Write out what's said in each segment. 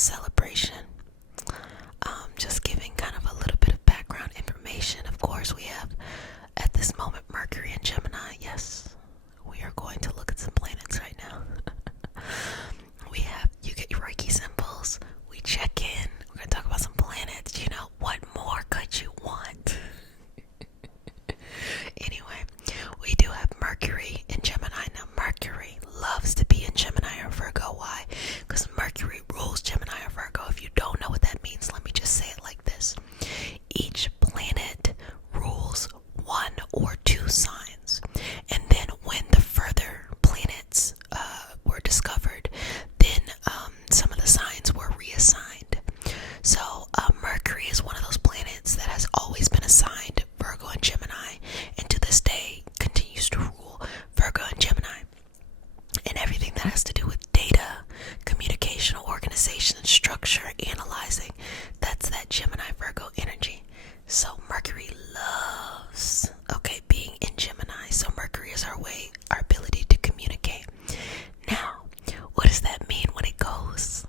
celebration. Just giving kind of a little bit of background information. Of course, we have at this moment Mercury and Gemini. Yes, we are going to look at some planets right now. You get your Reiki symbols. We check in. We're going to talk about some planets. What more could you want? Anyway, we do have Mercury in Gemini. Now, Mercury loves to be in Gemini or Virgo. Why? Because Mercury rules Gemini or Virgo. If you don't know what that means, let me just say it like this. Each planet rules one or two signs. And then when the further planets were discovered, then some of the signs were reassigned. So Mercury is one of those planets that has always been assigned Virgo and Gemini, and to this day continues to rule Virgo and Gemini. And everything that has to do with data, communication, organization, structure, analyzing, that's that Gemini Virgo energy. So Mercury loves, being in Gemini. So Mercury is our ability to communicate. Now, what does that mean when it goes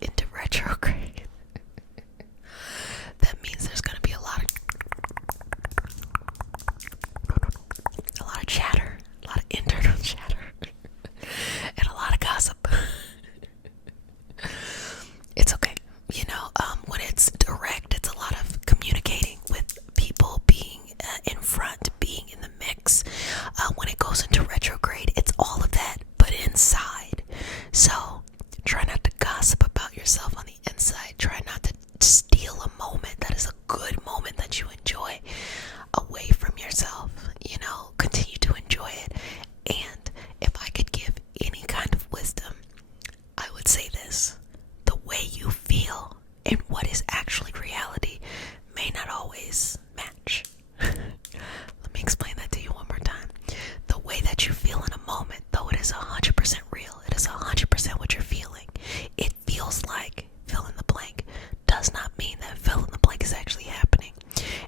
into retrograde? That means there's going to be a lot of chatter, a lot of internal chatter, and a lot of gossip. It's okay. When it's direct, it's a lot of communicating with people, being in front, being in the mix. When it goes into retrograde, it's all of that, but inside. So try not to gossip about yourself on the inside. Try not to steal a moment that is a good moment that you enjoy away from yourself. Continue to enjoy it. And if I could give any kind of wisdom, I would say this: the way you feel and what is actually reality may not always match. Let me explain that to you one more time. The way that you feel in a moment, though it is 100% real, it is 100% what you're feeling. It feels like fill in the blank does not mean that fill in the blank is actually happening.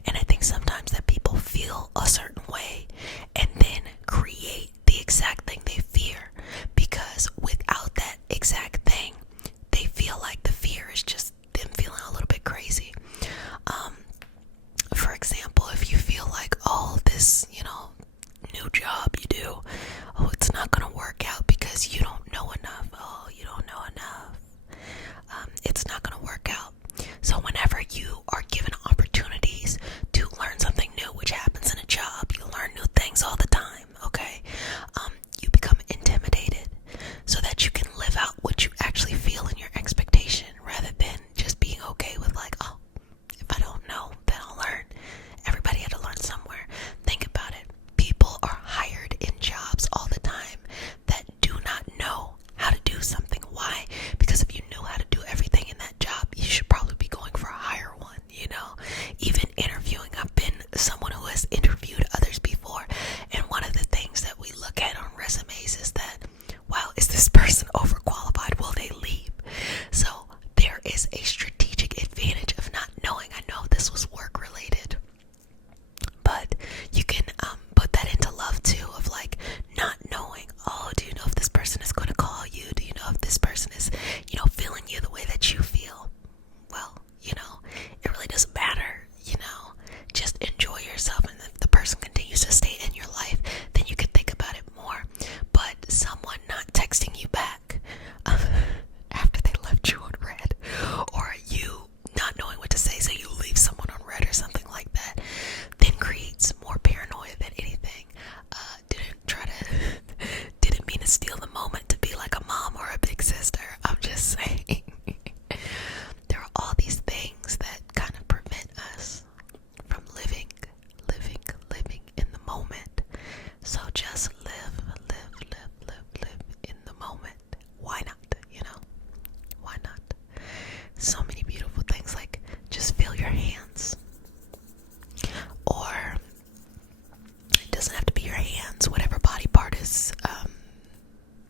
And I think sometimes that people feel a certain way and then create the exact thing they fear, because without that exact thing, they feel like the fear is just them feeling a little bit crazy. For example, if you feel like, this, new job you do, it's not going to work out because you don't know enough. You don't know enough. It's not going to work out. So whenever you are given opportunities to learn something new, which happens in a job, you learn new things all the time, okay? You become intimidated so that you can live out what you actually feel in your expectation, rather than just being okay with if I don't know, then I'll learn. Everybody had to learn somewhere. Think about it. People are hired in jobs all the time that do not know how to do something. Why? Because if you knew how to do everything in that job, you should probably be going for a higher one. Even interviewing, I've been someone who has interviewed others before, and one of the things that we look at on resumes is that, wow, is this person overqualified? Will they leave? So there is a strategic advantage of not knowing. I know this was work related, but you can put that into love too, of not knowing. Do you know if this person is going to call you? Do you know if this person is feeling you the way that you feel? Well, it really doesn't matter. Just enjoy yourself, and if the person continues to stay in your life, then you can think about it more. But someone not texting you back after they left you on red, or you not knowing what to say, so you leave someone on red or something like that, then creates more paranoia than anything. Didn't mean to steal the moment to be like a mom or a big sister. I'm just saying. There are all these things that kind of prevent us from living in the moment. So just live in the moment. Why not? Why not? So many beautiful things, like just feel your hands. Or it doesn't have to be your hands, whatever body part is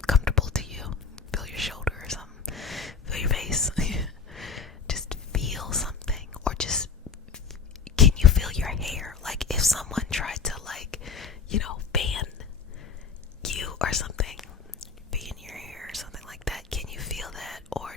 comfortable to you. Feel your shoulder or something. Feel your face. Just feel something. Or just, can you feel your hair? Like if someone tried to fan you or something, fan your hair or something like that, can you feel that? Or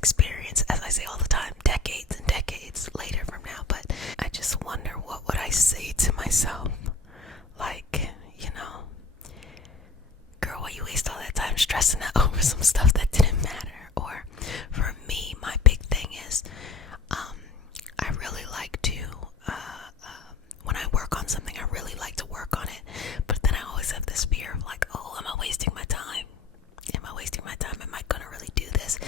experience, as I say all the time, decades and decades later from now. But I just wonder, what would I say to myself? Like, girl, why you waste all that time stressing out over some stuff that didn't matter? Or for me, my big thing is, I really like to, when I work on something, I really like to work on it. But then I always have this fear of like, oh, am I wasting my time? Am I wasting my time? Am I gonna really do this?